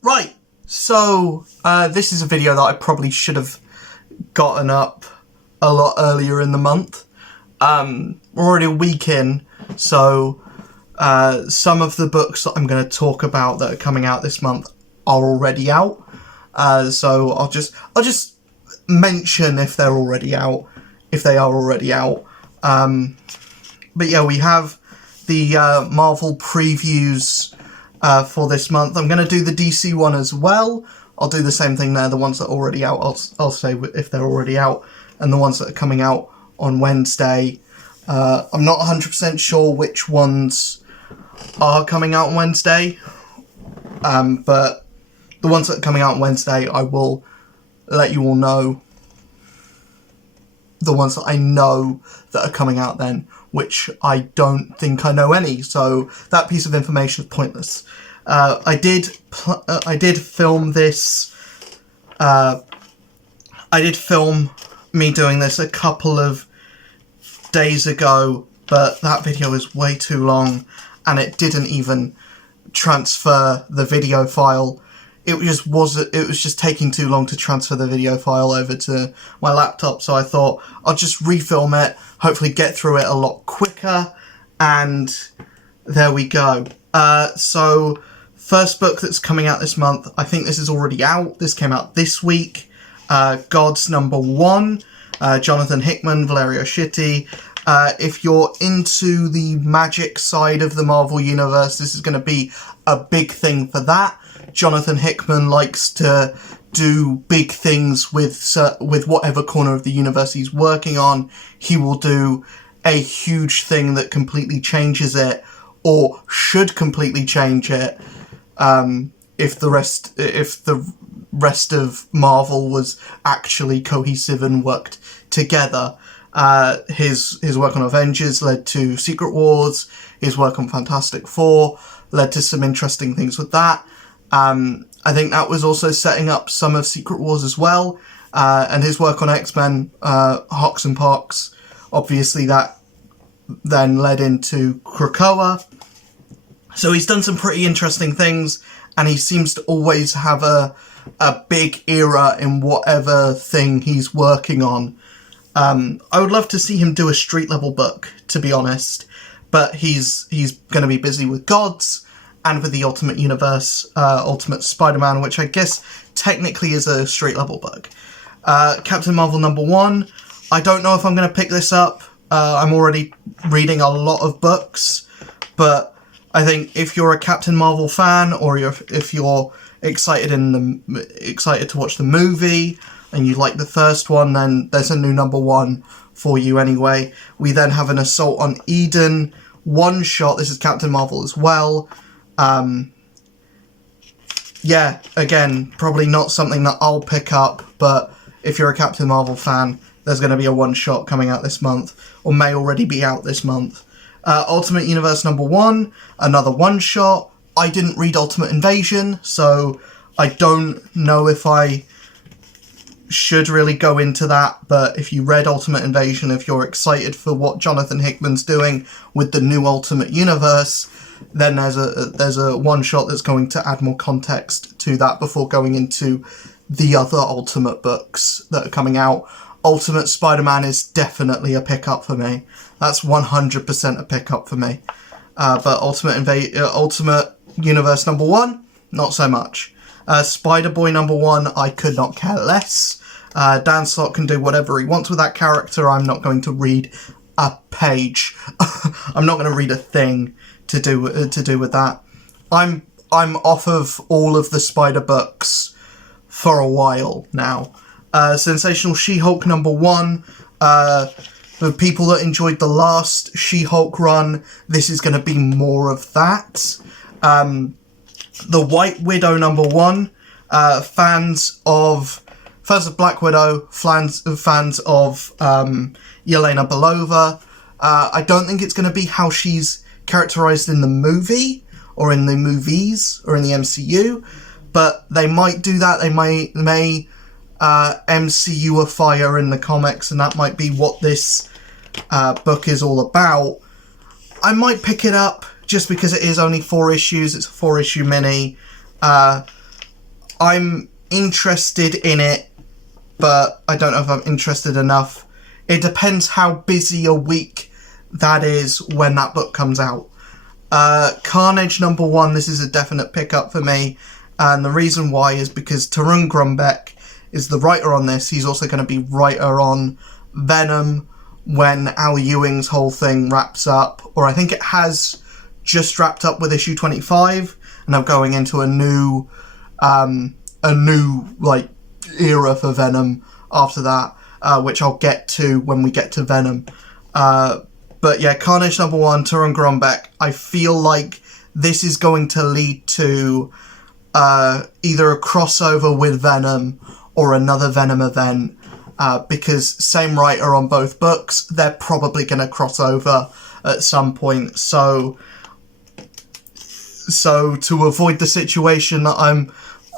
Right, so this is a video that I probably should have gotten up a lot earlier in the month. We're already a week in, so some of the books that I'm going to talk about that are coming out this month are already out. So I'll just mention if they're already out, if they are already out. But yeah, we have the Marvel previews for this month. I'm going to do the DC one as well. I'll do the same thing there. The ones that are already out, I'll say if they're already out, and the ones that are coming out on Wednesday. I'm not 100% sure which ones are coming out on Wednesday, but the ones that are coming out on Wednesday, I will let you all know. The ones that I know that are coming out then, which I don't think I know any, so that piece of information is pointless. I did film this. I did film me doing this a couple of days ago, but that video is way too long, and it didn't even transfer the video file. It was just taking too long to transfer the video file over to my laptop, so I thought I'll just refilm it, hopefully get through it a lot quicker, and there we go. So, first book that's coming out this month, I think this is already out, this came out this week, Gods #1, Jonathan Hickman, Valerio Schiti. If you're into the magic side of the Marvel Universe, this is going to be a big thing for that. Jonathan Hickman likes to do big things with whatever corner of the universe he's working on. He will do a huge thing that completely changes it, or should completely change it, if the rest of Marvel was actually cohesive and worked together. His work on Avengers led to Secret Wars. His work on Fantastic Four led to some interesting things with that. I think that was also setting up some of Secret Wars as well. And his work on X-Men, Hox and Pox, obviously that then led into Krakoa. So he's done some pretty interesting things, and he seems to always have a big era in whatever thing he's working on. I would love to see him do a street level book, to be honest, but he's going to be busy with Gods and with the Ultimate Universe, Ultimate Spider-Man, which I guess technically is a street level book. Captain Marvel #1, I don't know if I'm going to pick this up. I'm already reading a lot of books, but I think if you're a Captain Marvel fan, or if you're excited to watch the movie, and you like the first one, then there's a new #1 for you anyway. We then have an Assault on Eden one-shot. This is Captain Marvel as well. Yeah, again, probably not something that I'll pick up, but if you're a Captain Marvel fan, there's going to be a one-shot coming out this month, or may already be out this month. Ultimate Universe #1, another one-shot. I didn't read Ultimate Invasion, so I don't know if I should really go into that, but if you read Ultimate Invasion, if you're excited for what Jonathan Hickman's doing with the new Ultimate Universe, then there's a one-shot that's going to add more context to that before going into the other Ultimate books that are coming out. Ultimate Spider-Man is definitely a pickup for me. That's 100% a pickup for me. But Ultimate Universe #1, not so much. Spider-Boy #1, I could not care less. Dan Slott can do whatever he wants with that character. I'm not going to read a page. I'm not going to read a thing to do with that. I'm off of all of the Spider books for a while now. Sensational She-Hulk #1. For people that enjoyed the last She-Hulk run, this is going to be more of that. The White Widow #1. Fans of Black Widow, fans of Yelena Belova. I don't think it's going to be how she's characterized in the movie, or in the movies, or in the MCU, but they might do that. They may MCU-ify her in the comics, and that might be what this book is all about. I might pick it up just because it is only 4 issues. It's a 4-issue mini. I'm interested in it, but I don't know if I'm interested enough. It depends how busy a week that is when that book comes out. Carnage #1, this is a definite pickup for me, and the reason why is because Tarun Grumbeck is the writer on this. He's also going to be writer on Venom when Al Ewing's whole thing wraps up, or I think it has just wrapped up with issue 25, and I'm going into a new like era for Venom after that, which I'll get to when we get to Venom. But yeah, Carnage #1, Tarun Grumbeck. I feel like this is going to lead to either a crossover with Venom or another Venom event, because same writer on both books, they're probably going to cross over at some point. So to avoid the situation that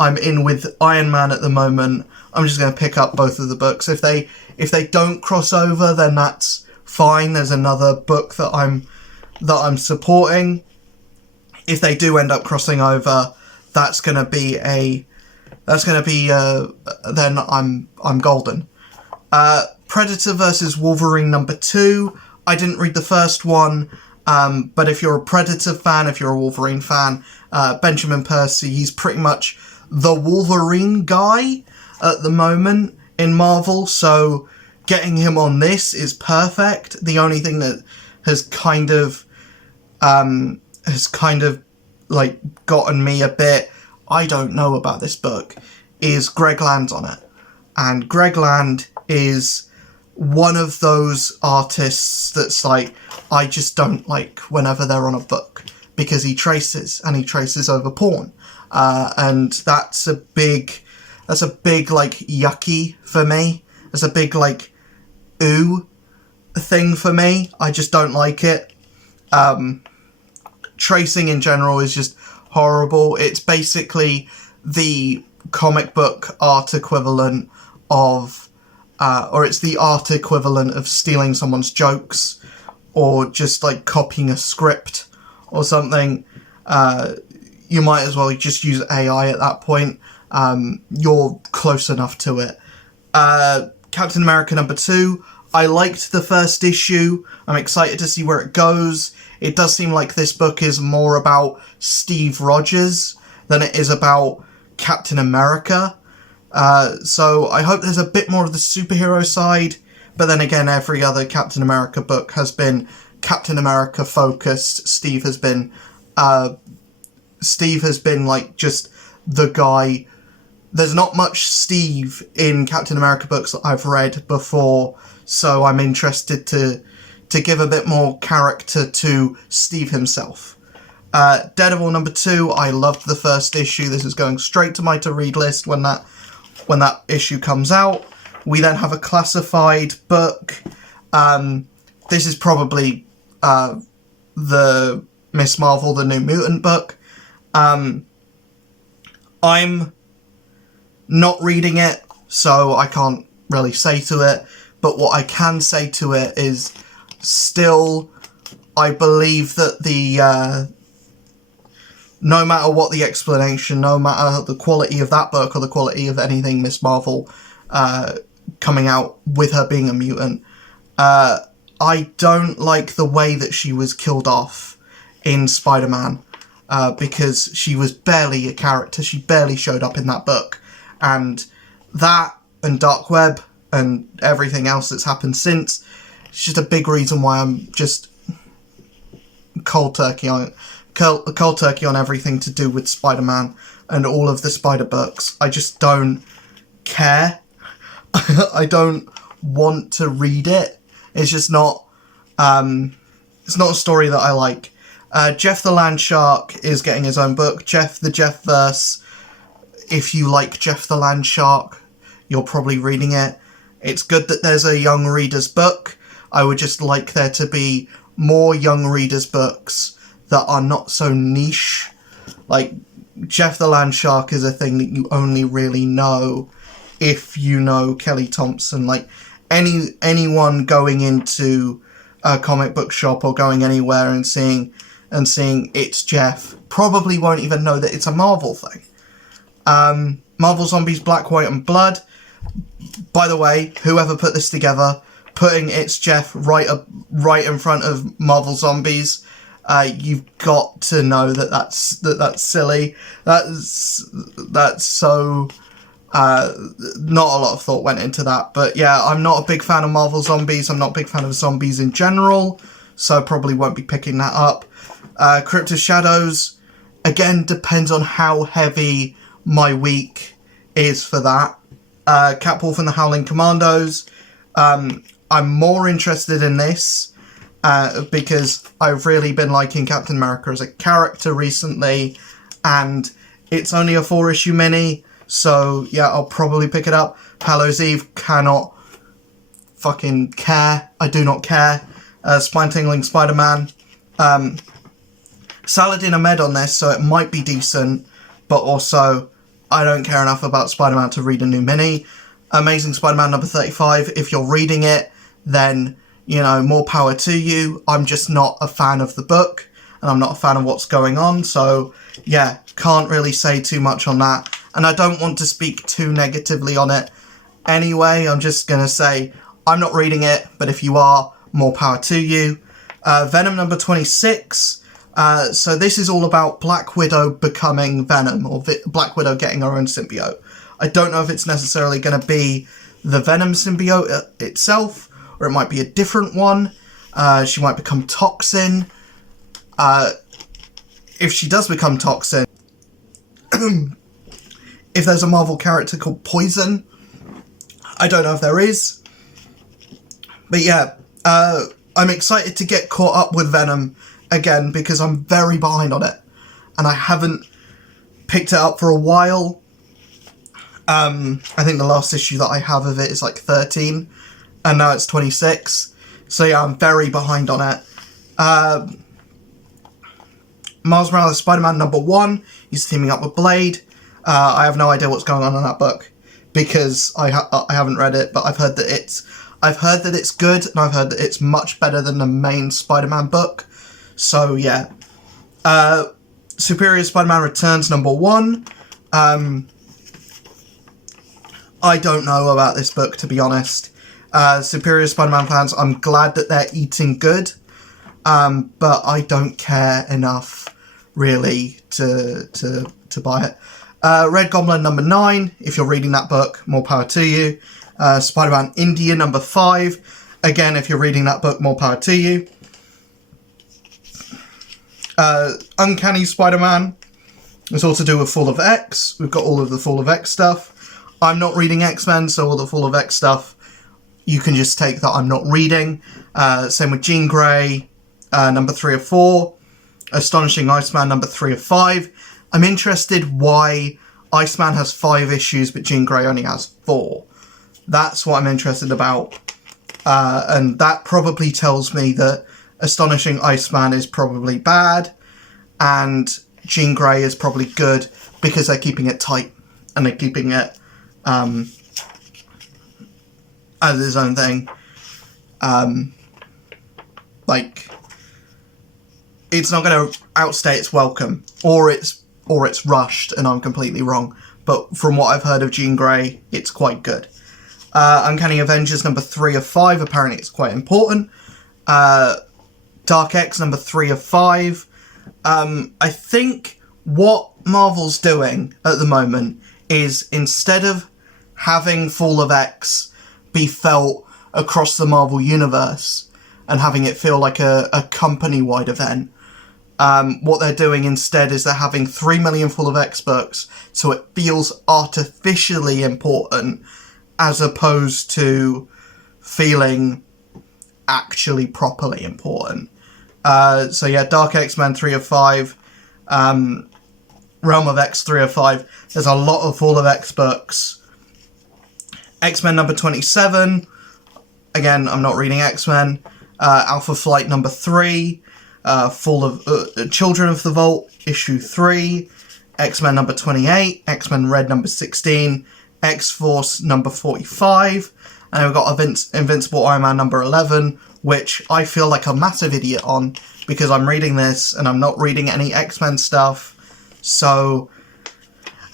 I'm in with Iron Man at the moment, I'm just going to pick up both of the books. If they don't cross over, then that's fine. There's another book that I'm supporting. If they do end up crossing over, then I'm golden. Predator vs. Wolverine #2. I didn't read the first one, but if you're a Predator fan, if you're a Wolverine fan, Benjamin Percy, he's pretty much the Wolverine guy at the moment in Marvel, so getting him on this is perfect. The only thing that has kind of like gotten me a bit, I don't know about this book, is Greg Land's on it. And Greg Land is one of those artists that's like, I just don't like whenever they're on a book, because he traces over porn. And that's a big like yucky for me. It's a big like ooh thing for me. I just don't like it. Tracing in general is just horrible. It's basically the comic book art equivalent of, or it's the art equivalent of stealing someone's jokes, or just like copying a script or something. You might as well just use AI at that point. You're close enough to it. Captain America #2. I liked the first issue. I'm excited to see where it goes. It does seem like this book is more about Steve Rogers than it is about Captain America. So I hope there's a bit more of the superhero side. But then again, every other Captain America book has been Captain America focused. Steve has been like just the guy. There's not much Steve in Captain America books that I've read before, so I'm interested to give a bit more character to Steve himself. Daredevil #2, I loved the first issue. This is going straight to my to-read list when that issue comes out. We then have a classified book. This is probably the Miss Marvel, the New Mutant book. I'm not reading it, so I can't really say to it, but what I can say to it is still, I believe that no matter what the explanation, no matter the quality of that book or the quality of anything Miss Marvel coming out with her being a mutant, I don't like the way that she was killed off in Spider-Man, because she was barely a character. She barely showed up in that book. And that and Dark Web and everything else that's happened since, it's just a big reason why I'm just cold turkey on everything to do with Spider-Man and all of the Spider books. I just don't care. I don't want to read it. It's just not. It's not a story that I like. Jeff the Land Shark is getting his own book. Jeff the Jeffverse. If you like Jeff the Land Shark, you're probably reading it. It's good that there's a young reader's book. I would just like there to be more young readers' books that are not so niche. Like, Jeff the Land Shark is a thing that you only really know if you know Kelly Thompson. Like, anyone going into a comic book shop or going anywhere and seeing it's Jeff probably won't even know that it's a Marvel thing. Marvel Zombies Black, White and Blood. By the way, whoever put this together, putting It's Jeff right in front of Marvel Zombies, you've got to know that's silly. That's so... not a lot of thought went into that. But yeah, I'm not a big fan of Marvel Zombies. I'm not a big fan of zombies in general, so probably won't be picking that up. Crypt of Shadows, again, depends on how heavy my week is for that. Catwolf and the Howling Commandos, I'm more interested in this because I've really been liking Captain America as a character recently, and it's only a 4-issue mini, so yeah, I'll probably pick it up. Hallows Eve, cannot fucking care. I do not care. Spine Tingling Spider-Man. Saladin Ahmed on this, so it might be decent, but also I don't care enough about Spider-Man to read a new mini. Amazing Spider-Man number 35, if you're reading it, then, you know, more power to you. I'm just not a fan of the book, and I'm not a fan of what's going on, so yeah, can't really say too much on that. And I don't want to speak too negatively on it anyway. I'm just going to say I'm not reading it, but if you are, more power to you. Venom number 26. So this is all about Black Widow becoming Venom, or Black Widow getting her own symbiote. I don't know if it's necessarily going to be the Venom symbiote itself, or it might be a different one. She might become Toxin. If she does become Toxin, if there's a Marvel character called Poison, I don't know if there is. But yeah, I'm excited to get caught up with Venom again, because I'm very behind on it, and I haven't picked it up for a while. I think the last issue that I have of it is like 13, and now it's 26, so yeah, I'm very behind on it. Miles Morales Spider-Man number 1, he's teaming up with Blade. I have no idea what's going on in that book, because I haven't read it, but I've heard that it's good, and I've heard that it's much better than the main Spider-Man book. So yeah, Superior Spider-Man Returns number 1. I don't know about this book, to be honest. Superior Spider-Man fans, I'm glad that they're eating good, but I don't care enough really to buy it. Red Goblin number 9. If you're reading that book, more power to you. Spider-Man India number 5. Again, if you're reading that book, more power to you. Uncanny Spider-Man. It's all to do with Fall of X. We've got all of the Fall of X stuff. I'm not reading X-Men, so all the Fall of X stuff, you can just take that I'm not reading. Same with Jean Grey, number 3 of 4. Astonishing Iceman, number 3 of 5. I'm interested why Iceman has 5 issues, but Jean Grey only has 4. That's what I'm interested about. And that probably tells me that Astonishing Iceman is probably bad, and Jean Grey is probably good, because they're keeping it tight, and they're keeping it as its own thing. Like, it's not going to outstay its welcome, or it's rushed, and I'm completely wrong. But from what I've heard of Jean Grey, it's quite good. Uncanny Avengers number 3 of 5, apparently it's quite important. Dark X number 3 of 5. I think what Marvel's doing at the moment is, instead of having Fall of X be felt across the Marvel Universe and having it feel like a company-wide event, what they're doing instead is they're having 3 million Fall of X books, so it feels artificially important, as opposed to feeling actually properly important. So yeah, Dark X-Men 3 of 5, Realm of X 3 of 5. There's a lot of Fall of X books. X-Men number 27. Again, I'm not reading X-Men. Alpha Flight number 3. Fall of Children of the Vault issue 3. X-Men number 28. X-Men Red number 16. X-Force number 45. And we've got Invincible Iron Man number 11, which I feel like a massive idiot on, because I'm reading this and I'm not reading any X-Men stuff. So,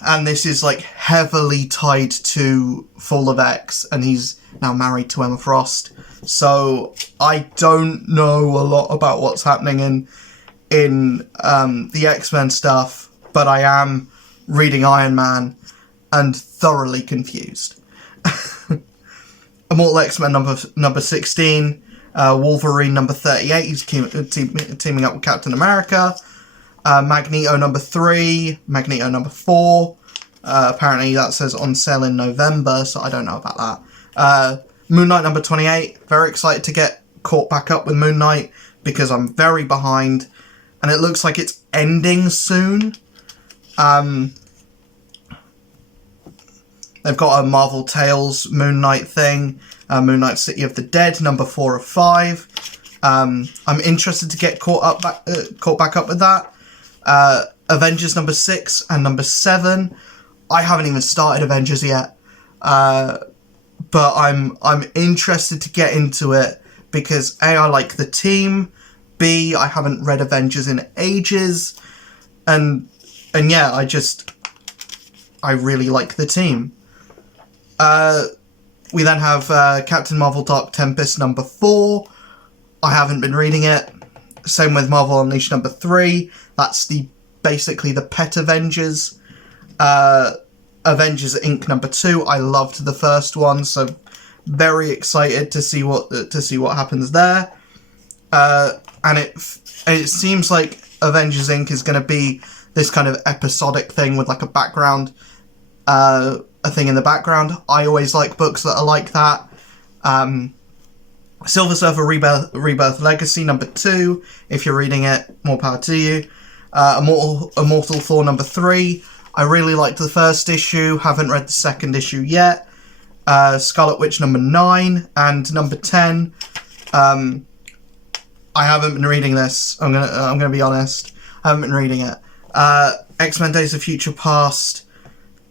and this is like heavily tied to Fall of X, and he's now married to Emma Frost. So I don't know a lot about what's happening in the X-Men stuff, but I am reading Iron Man and thoroughly confused. Immortal X-Men number 16, Wolverine number 38, he's teaming up with Captain America. Magneto number 3, Magneto number 4. Apparently that says on sale in November, so I don't know about that. Moon Knight number 28, very excited to get caught back up with Moon Knight because I'm very behind, and it looks like it's ending soon. They've got a Marvel Tales Moon Knight thing, Moon Knight City of the Dead number 4 of 5. I'm interested to get caught back up with that. Avengers number 6 and number 7. I haven't even started Avengers yet, but I'm interested to get into it because A, I like the team, B, I haven't read Avengers in ages, and yeah, I really like the team. We then have Captain Marvel Dark Tempest number 4. I haven't been reading it. Same with Marvel Unleashed number 3. That's basically the Pet Avengers. Avengers Inc. number 2. I loved the first one, so very excited to see what happens there. And it seems like Avengers Inc. is going to be this kind of episodic thing with like a background, a thing in the background. I always like books that are like that. Silver Surfer Rebirth Legacy number 2. If you're reading it, more power to you. Immortal Thor number 3. I really liked the first issue. Haven't read the second issue yet. Scarlet Witch number 9 and number 10. I haven't been reading this. I'm gonna be honest. I haven't been reading it. X-Men Days of Future Past.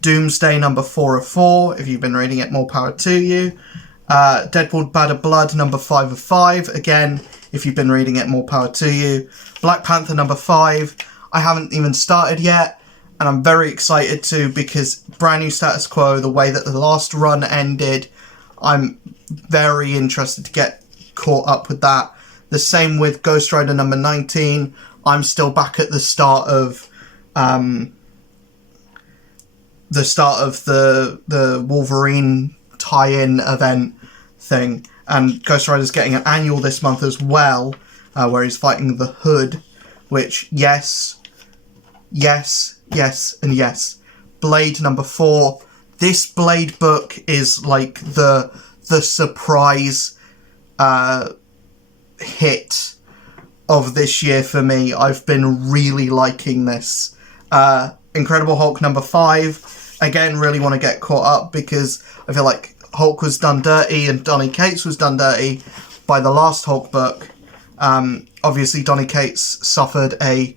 Doomsday number 4 of 4. If you've been reading it, more power to you. Deadpool Bad of Blood number 5 of 5. Again, if you've been reading it, more power to you. Black Panther number 5. I haven't even started yet, and I'm very excited to, because brand new status quo, the way that the last run ended, I'm very interested to get caught up with that. The same with Ghost Rider number 19. I'm still back at the start of the Wolverine tie-in event thing, and Ghost Rider's getting an annual this month as well, where he's fighting the Hood, which yes, and yes. Blade number 4. This Blade book is like the surprise hit of this year for me. I've been really liking this. Incredible Hulk number 5. Again, really want to get caught up because I feel like Hulk was done dirty and Donny Cates was done dirty by the last Hulk book. Obviously, Donny Cates suffered a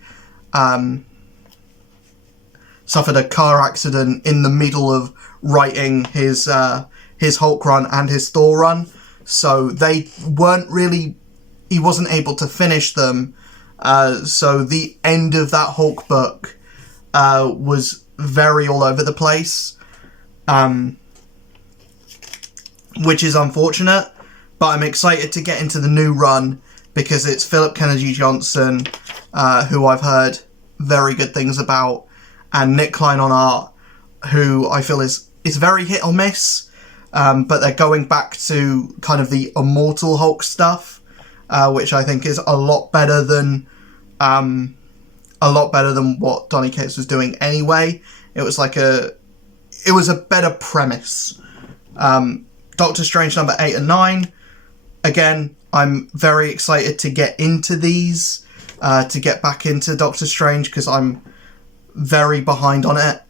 car accident in the middle of writing his Hulk run and his Thor run, so they weren't really. He wasn't able to finish them. So the end of that Hulk book was very all over the place, which is unfortunate. But I'm excited to get into the new run because it's Philip Kennedy Johnson, who I've heard very good things about, and Nick Klein on art, who I feel is very hit or miss, but they're going back to kind of the Immortal Hulk stuff, which I think is a lot better than what Donny Cates was doing anyway. It was a better premise. Doctor Strange number 8 and 9. Again, I'm very excited to get into these, to get back into Doctor Strange, because I'm very behind on it.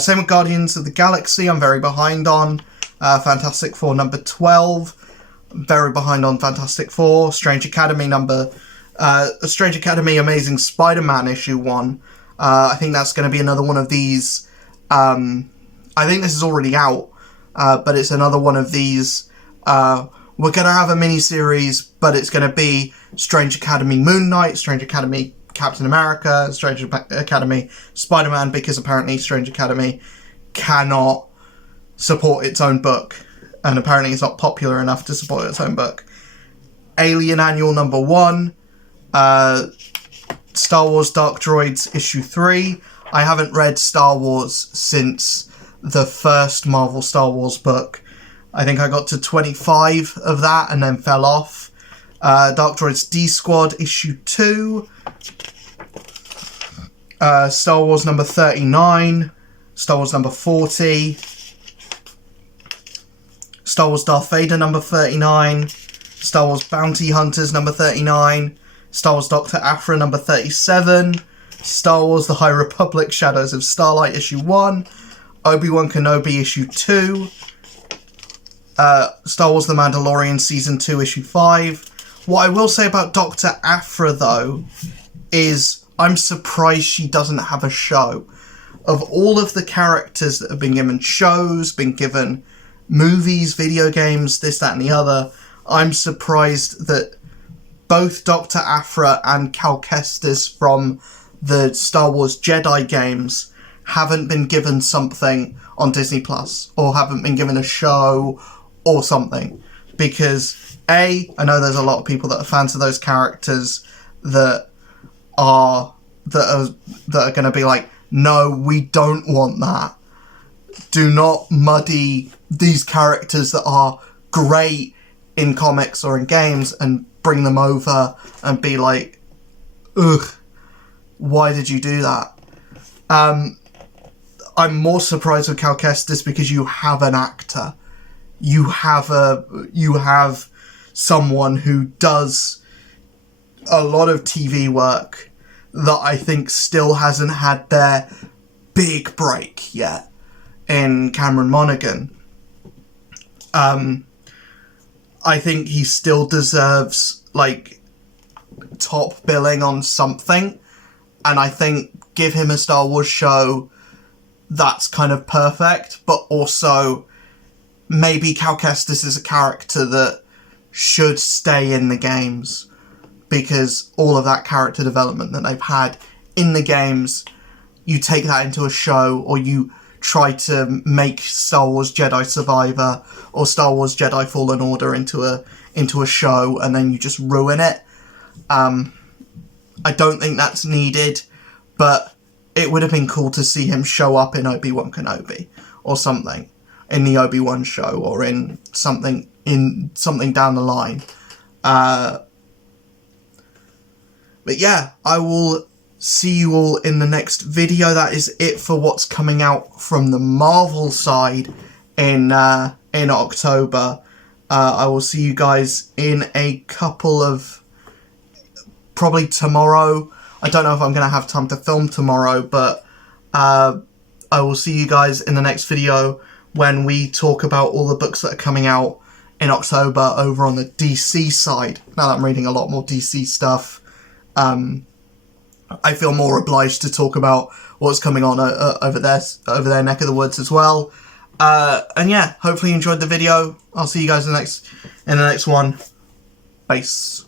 Same with Guardians of the Galaxy, I'm very behind on. Fantastic Four number 12. Very behind on Fantastic Four. Strange Academy Amazing Spider-Man issue 1. I think that's going to be another one of these. I think this is already out, but it's another one of these. We're going to have a mini-series, but it's going to be Strange Academy Moon Knight, Strange Academy Captain America, Strange Academy, Spider-Man, because apparently Strange Academy cannot support its own book, and apparently it's not popular enough to support its own book. Alien Annual number 1, Star Wars Dark Droids issue 3. I haven't read Star Wars since the first Marvel Star Wars book. I think I got to 25 of that and then fell off. Dark Droids D-Squad issue 2. Star Wars number 39. Star Wars number 40. Star Wars Darth Vader number 39. Star Wars Bounty Hunters number 39. Star Wars Dr. Aphra number 37. Star Wars The High Republic Shadows of Starlight issue 1. Obi-Wan Kenobi issue 2. Star Wars The Mandalorian season 2 issue 5. What I will say about Dr. Aphra though is I'm surprised she doesn't have a show. Of all of the characters that have been given shows, been given movies, video games, this, that and the other, I'm surprised that both Dr. Aphra and Cal Kestis from the Star Wars Jedi games haven't been given something on Disney Plus, or haven't been given a show or something. Because I know there's a lot of people that are fans of those characters that are going to be like, no, we don't want that. Do not muddy these characters that are great in comics or in games and bring them over and be like, ugh, why did you do that? I'm more surprised with Cal Kestis because you have an actor. You have someone who does a lot of TV work that I think still hasn't had their big break yet in Cameron Monaghan. I think he still deserves, like, top billing on something, and I think give him a Star Wars show that's kind of perfect, but also maybe Cal Kestis is a character that should stay in the games, because all of that character development that they've had in the games, you take that into a show, or you try to make Star Wars Jedi Survivor or Star Wars Jedi Fallen Order into a show, and then you just ruin it. I don't think that's needed, but it would have been cool to see him show up in Obi-Wan Kenobi or something, in the Obi-Wan show, or in something down the line. But yeah, I will see you all in the next video. That is it for what's coming out from the Marvel side in October. I will see you guys in a couple of, probably tomorrow. I don't know if I'm going to have time to film tomorrow, but I will see you guys in the next video when we talk about all the books that are coming out in October over on the DC side. Now that I'm reading a lot more DC stuff, I feel more obliged to talk about what's coming on over their neck of the woods as well. And yeah, hopefully you enjoyed the video. I'll see you guys in the next one. Peace.